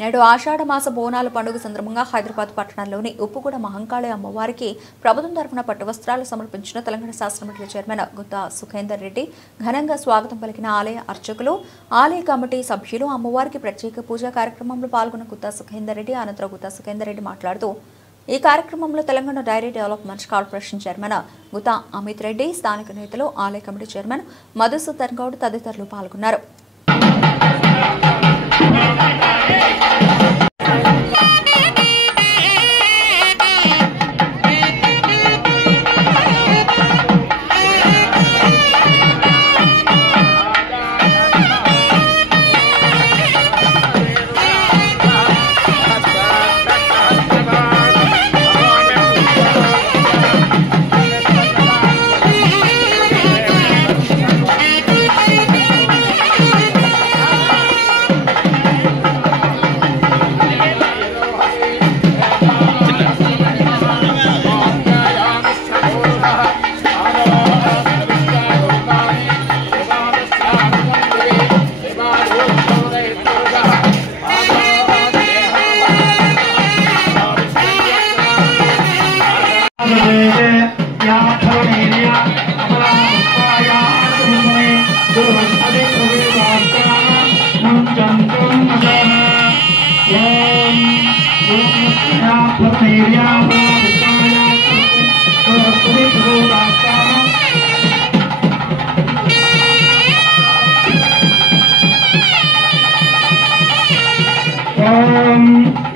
నేడు ఆషాఢమాస బోనాల పండుగ సందర్భంగా హైదరాబాద్ పట్టణంలోని ఉప్పుగూడ మహంకాళి అమ్మవారికి ప్రభుత్వం తరఫున పట్టు వస్త్రాలు సమర్పించిన తెలంగాణ శాసనమండలి చైర్మన్ గుత్తా సుఖేందర్ రెడ్డి ఘనంగా స్వాగతం పలికిన ఆలయ అర్చకులు, ఆలయ కమిటీ సభ్యులు అమ్మవారికి ప్రత్యేక పూజా కార్యక్రమంలో పాల్గొన్న గుత్తా సుఖేందర్ రెడ్డి అనంతరం గుత్తా సుఖేందర్ రెడ్డి మాట్లాడుతూ ఈ కార్యక్రమంలో Telangana dairy development corporation chairman Gutha Amith Reddy, స్థానిక నేతలు, ఆలయ కమిటీ చైర్మన్ మధుసూదన్ గౌడ్ తదితరులు పాల్గొన్నారు.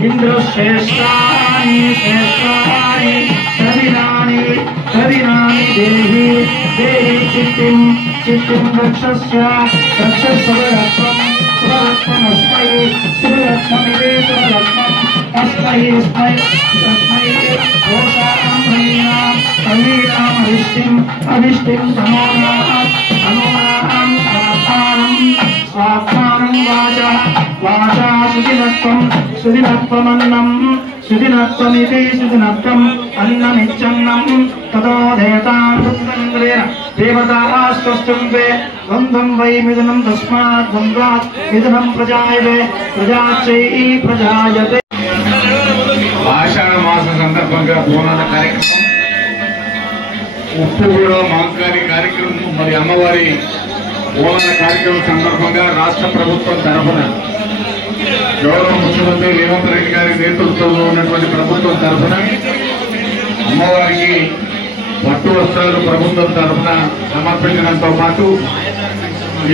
इंद्र श्रेष्ठानि श्रेष्ठानि शरीराणि शरीराणि देहि देहि चित्तिं चित्तिं रक्षस्य रक्षस्वरत्वं स्वरत्वमस्मै सुरत्वमिवे सुरत्वम् अस्मै अस्मै तस्मै दोषाणां हरीणाम् अरिष्टिम् अरिष्टिं तमोनाम् स्वात्मानं वाचा वाचा सुदिनत्वं सुदिनत्वमन्नं सुदिनत्वमिति सुदिनत्वम् अन्नमिच्छन्नं ततो देवतां रुद्रेण देवतास्तुष्टुम्बे द्वन्द्वं वै मिथुनं तस्मात् द्वन्द्वात् मिथुनं प्रजायते प्रजाच्चै प्रजायते। ఆషాఢ మాసం సందర్భంగా బోనాల కార్యక్రమం, ఉప్పుగూడ మహంకాళి కార్యక్రమం, మరి అమ్మవారి బోనాల కార్యక్రమం సందర్భంగా రాష్ట్ర ప్రభుత్వం తరఫున గౌరవ ముఖ్యమంత్రి రేవంత్ రెడ్డి గారి నేతృత్వంలో ఉన్నటువంటి ప్రభుత్వం తరఫున అమ్మవారికి పట్టు వస్త్రాలు ప్రభుత్వం తరఫున సమర్పించడంతో పాటు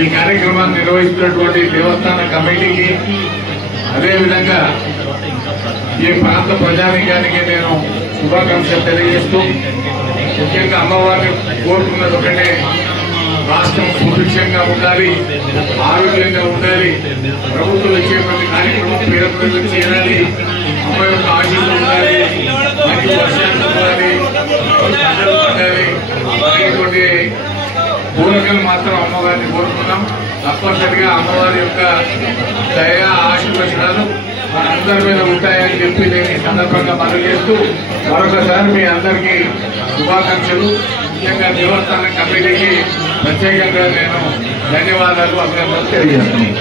ఈ కార్యక్రమాన్ని నిర్వహిస్తున్నటువంటి దేవస్థాన కమిటీకి, అదేవిధంగా ఈ ప్రాంత ప్రజానీకానికి నేను శుభాకాంక్షలు తెలియజేస్తూ, ముఖ్యంగా అమ్మవారిని కోరుకున్నది ఒకటే, రాష్ట్రం సుభిక్షంగా ఉండాలి, ఆరోగ్యంగా ఉండాలి, ప్రభుత్వం ఇచ్చేటువంటి కార్యక్రమం పేరు చేయాలి, అమ్మ యొక్క ఆశీస్సులు ఉండాలి, మంచి వర్షాలు ఉండాలి, ప్రజలు ఉండాలి అనేటువంటి కోరికలు మాత్రం అమ్మవారిని కోరుకున్నాం. తప్పనిసరిగా అమ్మవారి యొక్క దయ ఆశీర్వచనాలు మనందరి మీద ఉంటాయని చెప్పి నేను ఈ సందర్భంగా మనవి చేస్తూ మరొకసారి మీ అందరికీ శుభాకాంక్షలు, ముఖ్యంగా దేవస్థాన కమిటీకి ప్రత్యేకంగా నేను ధన్యవాదాలు, అభినందనలు తెలియజేస్తున్నాను.